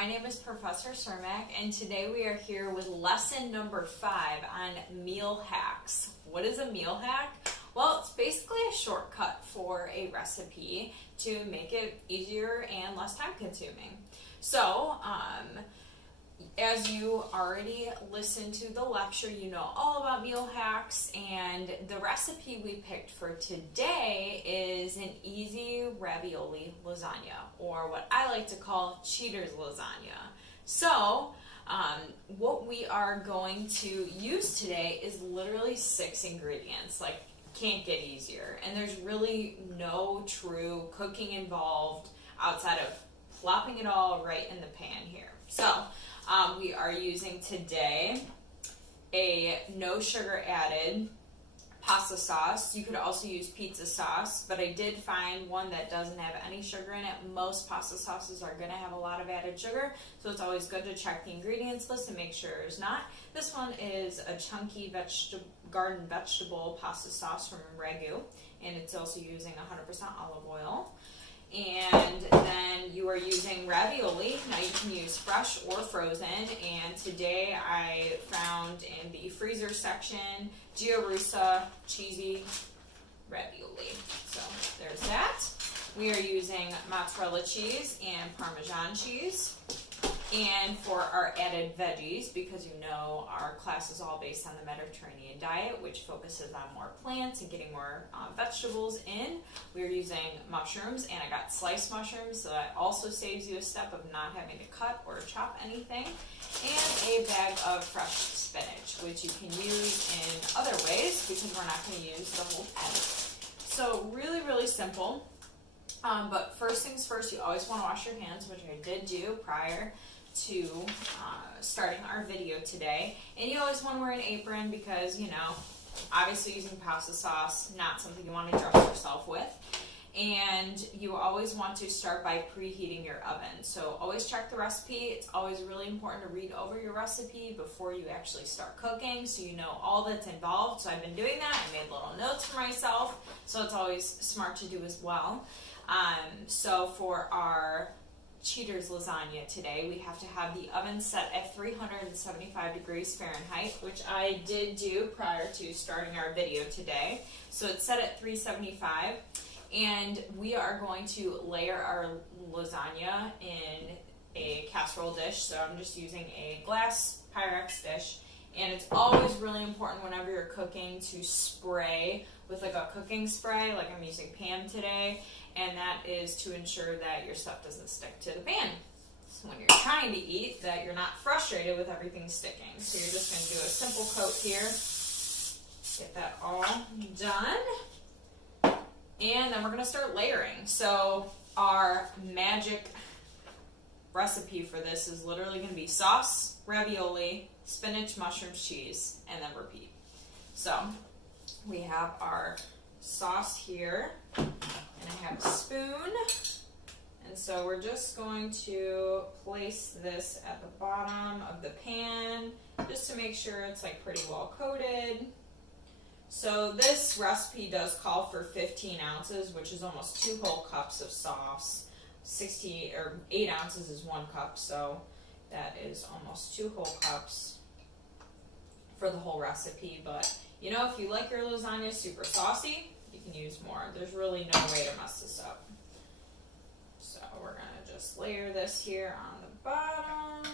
My name is Professor Cermak, and today we are here with lesson number 5 on meal hacks. What is a meal hack? Well, it's basically a shortcut for a recipe to make it easier and less time consuming. So, as you already listened to the lecture, you know all about meal hacks, and the recipe we picked for today is an easy ravioli lasagna, or what I like to call cheater's lasagna. So, what we are going to use today is literally 6 ingredients, like can't get easier, and there's really no true cooking involved outside of plopping it all right in the pan here. So, we are using today a no sugar added pasta sauce. You could also use pizza sauce, but I did find one that doesn't have any sugar in it. Most pasta sauces are going to have a lot of added sugar, so it's always good to check the ingredients list and make sure there's not. This one is a chunky garden vegetable pasta sauce from Ragu, and it's also using 100% olive oil. And then you are using ravioli. Now you can use fresh or frozen, and today I found in the freezer section Giarusa cheesy ravioli. So there's that. We are using mozzarella cheese and Parmesan cheese. And for our added veggies, because you know our class is all based on the Mediterranean diet, which focuses on more plants and getting more vegetables in, we're using mushrooms, and I got sliced mushrooms, so that also saves you a step of not having to cut or chop anything, and a bag of fresh spinach, which you can use in other ways because we're not going to use the whole head. So really, really simple. But first things first, you always want to wash your hands, which I did do prior to starting our video today. And you always want to wear an apron because, you know, obviously using pasta sauce, not something you want to dress yourself with. And you always want to start by preheating your oven. So always check the recipe. It's always really important to read over your recipe before you actually start cooking, so you know all that's involved. So I've been doing that. I made little notes for myself, so it's always smart to do as well. So for our cheater's lasagna today, we have to have the oven set at 375 degrees Fahrenheit, which I did do prior to starting our video today. So it's set at 375, and we are going to layer our lasagna in a casserole dish. So I'm just using a glass Pyrex dish, and it's always really important whenever you're cooking to spray with like a cooking spray, like I'm using Pam today, and that is to ensure that your stuff doesn't stick to the pan. So when you're trying to eat, that you're not frustrated with everything sticking. So you're just going to do a simple coat here, get that all done, and then we're going to start layering. So our magic recipe for this is literally going to be sauce, ravioli, spinach, mushrooms, cheese, and then repeat. So we have our sauce here, and I have a spoon, and so we're just going to place this at the bottom of the pan just to make sure it's like pretty well coated. So this recipe does call for 15 ounces, which is almost 2 whole cups of sauce. 8 ounces is 1 cup, so that is almost 2 whole cups for the whole recipe. But you know, if you like your lasagna super saucy, you can use more. There's really no way to mess this up. So we're going to just layer this here on the bottom.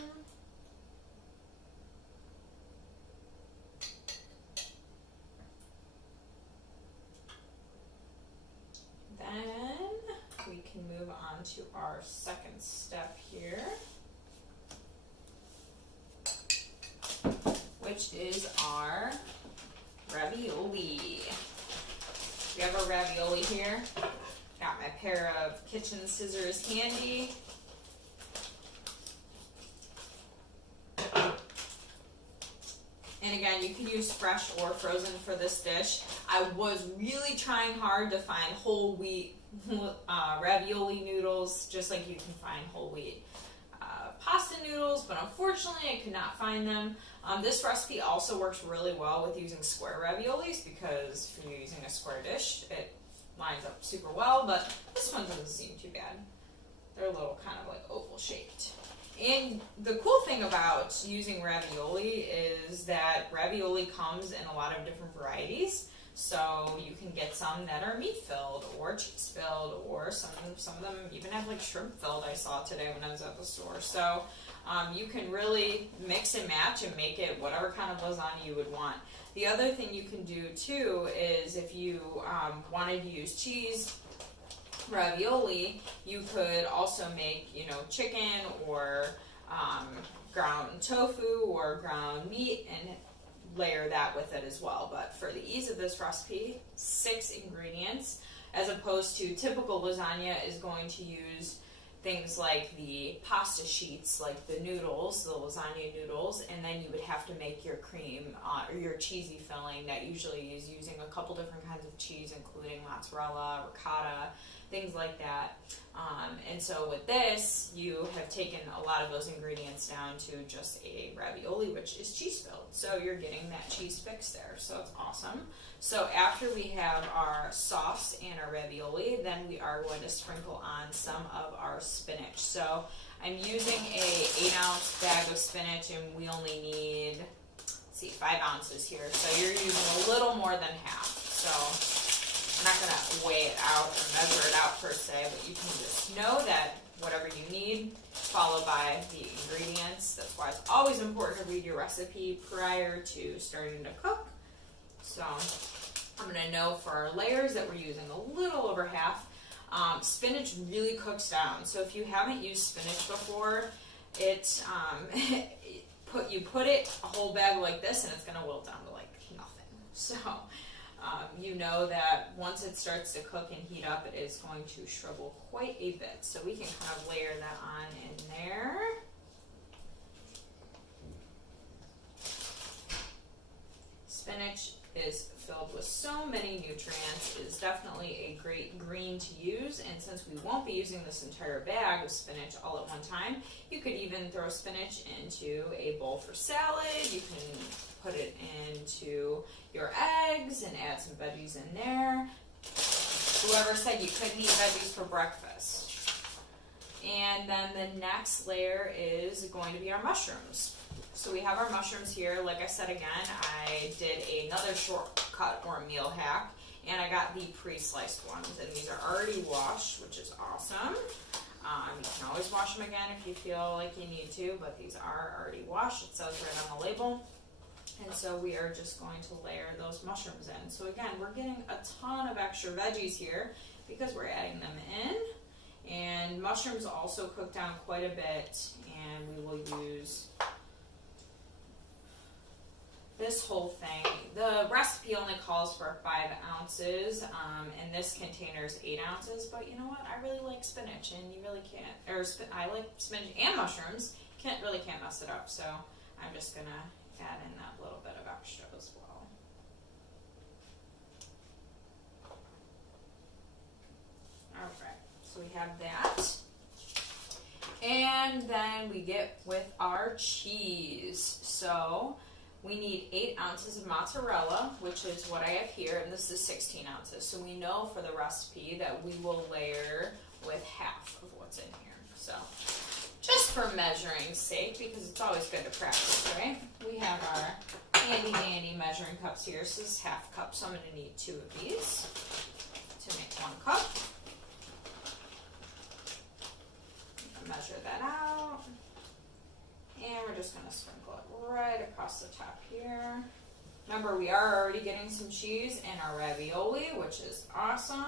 Then we can move on to our second step here, which is our ravioli. We have our ravioli here. Got my pair of kitchen scissors handy. And again, you can use fresh or frozen for this dish. I was really trying hard to find whole wheat ravioli noodles, just like you can find whole wheat pasta noodles, but unfortunately I could not find them. This recipe also works really well with using square raviolis, because if you're using a square dish, it lines up super well, but this one doesn't seem too bad. They're a little kind of like oval shaped. And the cool thing about using ravioli is that ravioli comes in a lot of different varieties. So you can get some that are meat filled or cheese filled, or some of them even have like shrimp filled. I saw today when I was at the store. So you can really mix and match and make it whatever kind of lasagna you would want. The other thing you can do too is if you wanted to use cheese ravioli, you could also make, chicken or ground tofu or ground meat and layer that with it as well. But for the ease of this recipe, 6 ingredients, as opposed to typical lasagna is going to use things like the pasta sheets, like the noodles, the lasagna noodles, and then you would have to make your cream or your cheesy filling that usually is using a couple different kinds of cheese, including mozzarella, ricotta, things like that. And so with this, you have taken a lot of those ingredients down to just a ravioli, which is cheese filled. So you're getting that cheese fix there. So it's awesome. So after we have our sauce and our ravioli, then we are going to sprinkle on some of our spinach. So I'm using a 8-ounce bag of spinach, and we only need, 5 ounces here. So you're using a little more than half. So I'm not going to weigh it out or measure it out per se, but you can just know that whatever you need, followed by the ingredients. That's why it's always important to read your recipe prior to starting to cook. So I'm going to know for our layers that we're using a little over half. Spinach really cooks down. So if you haven't used spinach before, you put it a whole bag like this, and it's going to wilt down to like nothing. So you know that once it starts to cook and heat up, it is going to shrivel quite a bit. So we can kind of layer that on in there. Spinach is filled with so many nutrients. It is definitely a great green to use, and since we won't be using this entire bag of spinach all at one time, you could even throw spinach into a bowl for salad. You can put it into your eggs and add some veggies in there. Whoever said you couldn't eat veggies for breakfast? And then the next layer is going to be our mushrooms. So we have our mushrooms here. Like I said again, I did another shortcut or meal hack, and I got the pre-sliced ones, and these are already washed, which is awesome. You can always wash them again if you feel like you need to, but these are already washed. It says right on the label. And so we are just going to layer those mushrooms in. So again, we're getting a ton of extra veggies here because we're adding them in. And mushrooms also cook down quite a bit, and we will use this whole thing. The recipe only calls for 5 ounces, and this container is 8 ounces, but you know what? I really like spinach, and you really can't, I like spinach and mushrooms, can't mess it up, so I'm just going to add in that little bit of extra as well. Alright, so we have that. And then we get with our cheese. So we need 8 ounces of mozzarella, which is what I have here, and this is 16 ounces. So we know for the recipe that we will layer with half of what's in here. So just for measuring's sake, because it's always good to practice, right? We have our handy dandy measuring cups here. So this is half cup, so I'm going to need 2 of these to make 1 cup. Measure that out. And we're just going to sprinkle it right across the top here. Remember, we are already getting some cheese in our ravioli, which is awesome.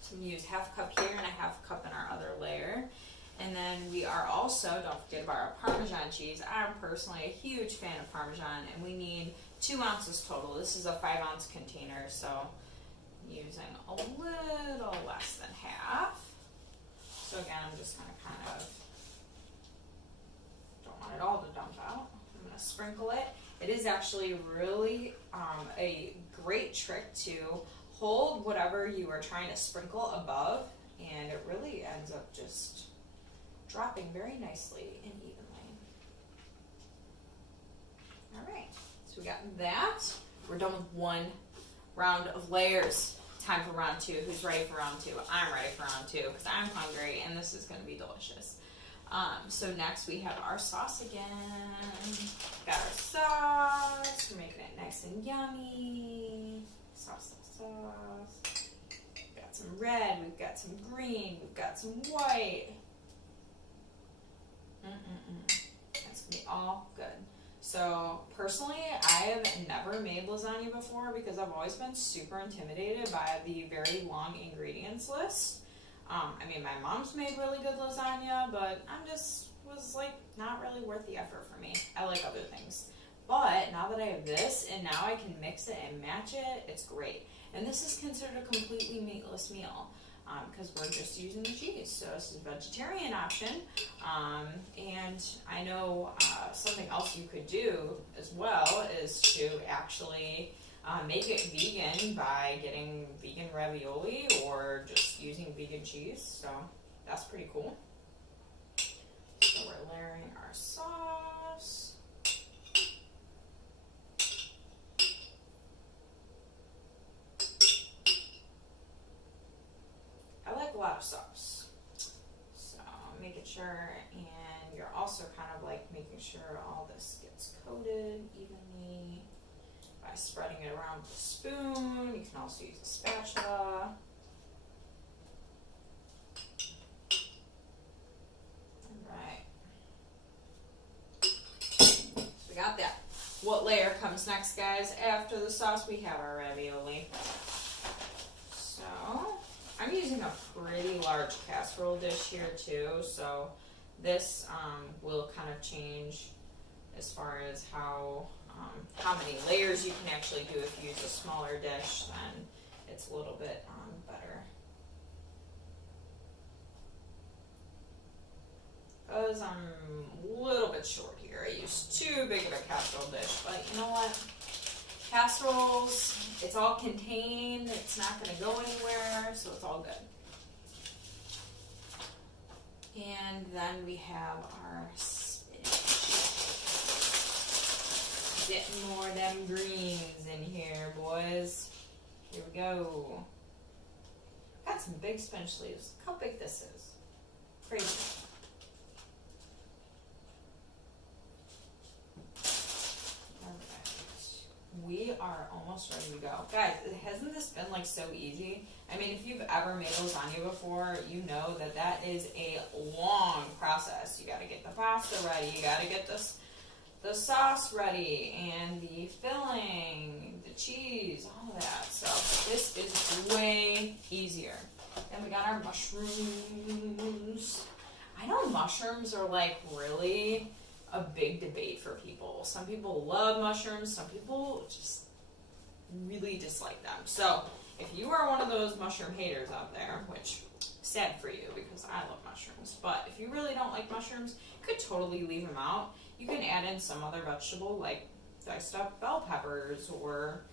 So we use half cup here and a half cup in our other layer. And then we are also, don't forget about our Parmesan cheese. I'm personally a huge fan of Parmesan, and we need 2 ounces total. This is a 5-ounce container, so I'm using a little less than half. So again, I'm just going to kind of, don't want it all to dump out. I'm going to sprinkle it. It is actually really a great trick to hold whatever you are trying to sprinkle above, and it really ends up just dropping very nicely and evenly. All right, so we got that. We're done with one round of layers. Time for round 2. Who's ready for round 2? I'm ready for round 2 because I'm hungry and this is going to be delicious. So next we have our sauce again. Got our sauce. We're making it nice and yummy. Sauce. We've got some red. We've got some green. We've got some white. That's going to be all good. So personally, I have never made lasagna before because I've always been super intimidated by the very long ingredients list. I mean, my mom's made really good lasagna, but was like not really worth the effort for me. I like other things. But now that I have this and now I can mix it and match it, it's great. And this is considered a completely meatless meal because we're just using the cheese. So this is a vegetarian option. And I know something else you could do as well is to actually make it vegan by getting vegan ravioli or just using vegan cheese. So that's pretty cool. So we're layering our sauce. I like a lot of sauce. So making sure, and you're also kind of like making sure all this gets coated evenly by spreading it around with a spoon. You can also use a spatula. Alright. So we got that. What layer comes next, guys? After the sauce, we have our ravioli. So I'm using a pretty large casserole dish here too, so this will kind of change as far as how many layers you can actually do. If you use a smaller dish, then it's a little bit better. Because I'm a little bit short here. I used too big of a casserole dish, but you know what? Casseroles, it's all contained, it's not going to go anywhere, so it's all good. And then we have our spinach. Getting more of them greens in here, boys. Here we go. Got some big spinach leaves. Look how big this is. Crazy. We are almost ready to go. Guys, hasn't this been like so easy? I mean, if you've ever made lasagna before, you know that that is a long process. You gotta get the pasta ready, you gotta get the sauce ready, and the filling, the cheese, all of that. So this is way easier. Then we got our mushrooms. I know mushrooms are like really a big debate for people. Some people love mushrooms, some people just really dislike them. So if you are one of those mushroom haters out there, which sad for you because I love mushrooms, but if you really don't like mushrooms, you could totally leave them out. You can add in some other vegetable like diced up bell peppers, or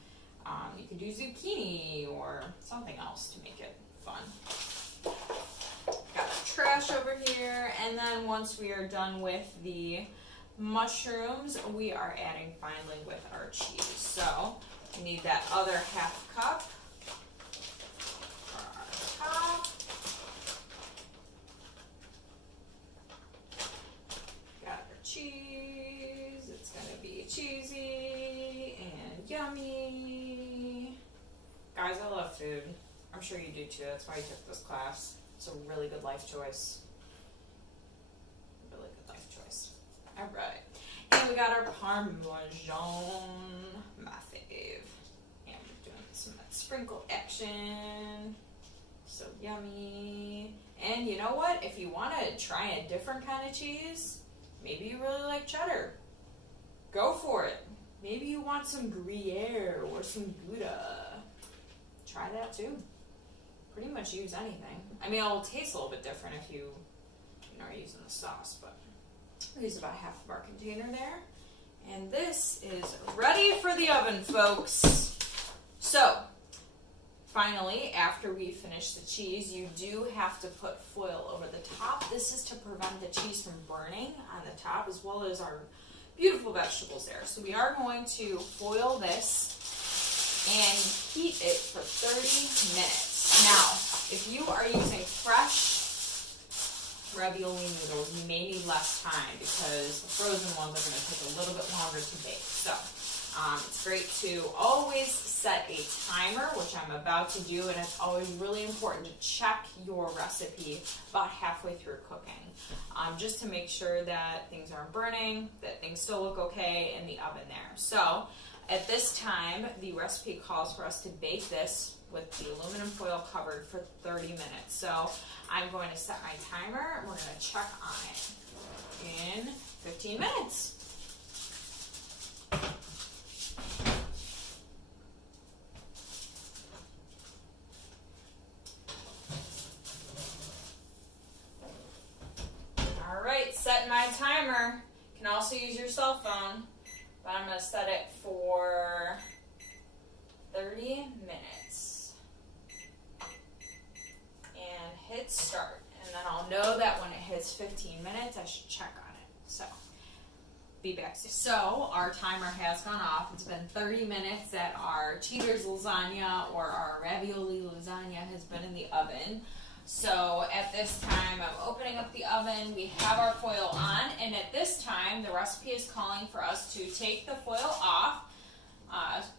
you could do zucchini or something else to make it fun. Got our trash over here, and then once we are done with the mushrooms, we are adding finally with our cheese. So we need that other half cup for our top. Got our cheese. It's gonna be cheesy and yummy. Guys, I love food. I'm sure you do too. That's why I took this class. It's a really good life choice. Really good life choice. Alright. And we got our Parmesan, my fave. And we're doing some sprinkle action. So yummy. And you know what? If you want to try a different kind of cheese, maybe you really like cheddar, go for it. Maybe you want some Gruyere or some Gouda. Try that too. Pretty much use anything. I mean, it'll taste a little bit different if you are using the sauce, but we'll use about half of our container there. And this is ready for the oven, folks. So, finally, after we finish the cheese, you do have to put foil over the top. This is to prevent the cheese from burning on the top, as well as our beautiful vegetables there. So we are going to foil this and heat it for 30 minutes. Now, if you are using fresh ravioli noodles, you may need less time because the frozen ones are going to take a little bit longer to bake. So it's great to always set a timer, which I'm about to do, and it's always really important to check your recipe about halfway through cooking, just to make sure that things aren't burning, that things still look okay in the oven there. So at this time, the recipe calls for us to bake this with the aluminum foil covered for 30 minutes. So I'm going to set my timer and we're going to check on it in 15 minutes. All right, set my timer. You can also use your cell phone, but I'm going to set it for 30 minutes. And hit start. And then I'll know that when it hits 15 minutes, I should check on it. So, be back soon. So, our timer has gone off. It's been 30 minutes that our Cheater's lasagna or our ravioli lasagna has been in the oven. So, at this time, I'm opening up the oven. We have our foil on, and at this time, the recipe is calling for us to take the foil off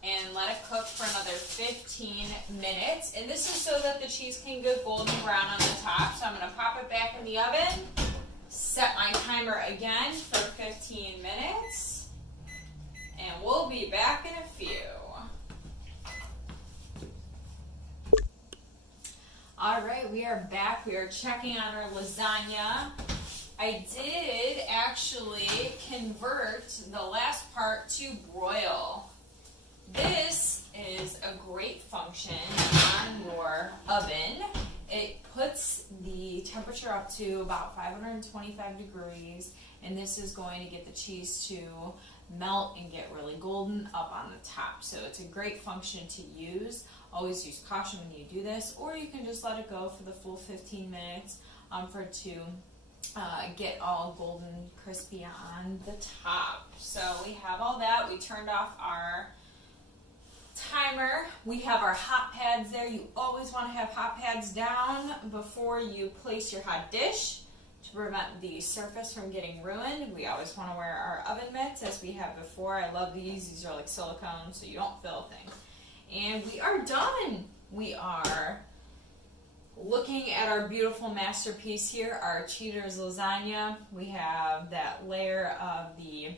and let it cook for another 15 minutes. And this is so that the cheese can get golden brown on the top. So I'm going to pop it back in the oven, set my timer again for 15 minutes, and we'll be back in a few. All right, we are back. We are checking on our lasagna. I did actually convert the last part to broil. This is a great function on your oven. It puts the temperature up to about 525 degrees, and this is going to get the cheese to melt and get really golden up on the top. So it's a great function to use. Always use caution when you do this, or you can just let it go for the full 15 minutes for it to get all golden crispy on the top. So we have all that. We turned off our timer. We have our hot pads there. You always want to have hot pads down before you place your hot dish to prevent the surface from getting ruined. We always want to wear our oven mitts as we have before. I love these. These are like silicone so you don't fill things. And we are done. We are looking at our beautiful masterpiece here, our Cheater's lasagna. We have that layer of the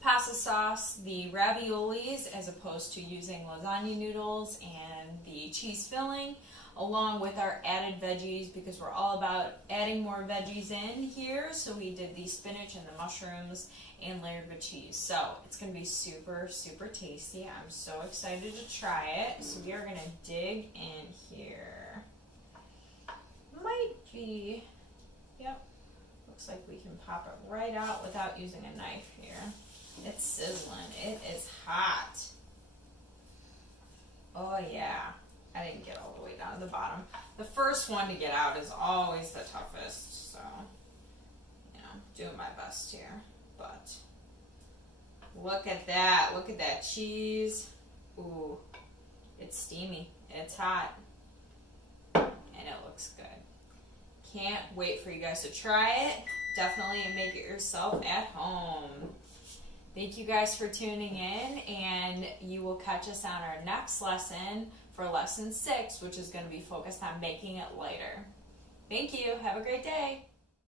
pasta sauce, the raviolis, as opposed to using lasagna noodles, and the cheese filling, along with our added veggies, because we're all about adding more veggies in here. So we did the spinach and the mushrooms and layered with cheese. So it's going to be super, super tasty. I'm so excited to try it. So we are going to dig in here. Might be, yep, looks like we can pop it right out without using a knife here. It's sizzling. It is hot. Oh yeah. I didn't get all the way down to the bottom. The first one to get out is always the toughest, so, you know, doing my best here. But look at that. Look at that cheese. Ooh, it's steamy. It's hot. And it looks good. Can't wait for you guys to try it. Definitely make it yourself at home. Thank you guys for tuning in, and you will catch us on our next lesson for lesson 6, which is going to be focused on making it lighter. Thank you. Have a great day.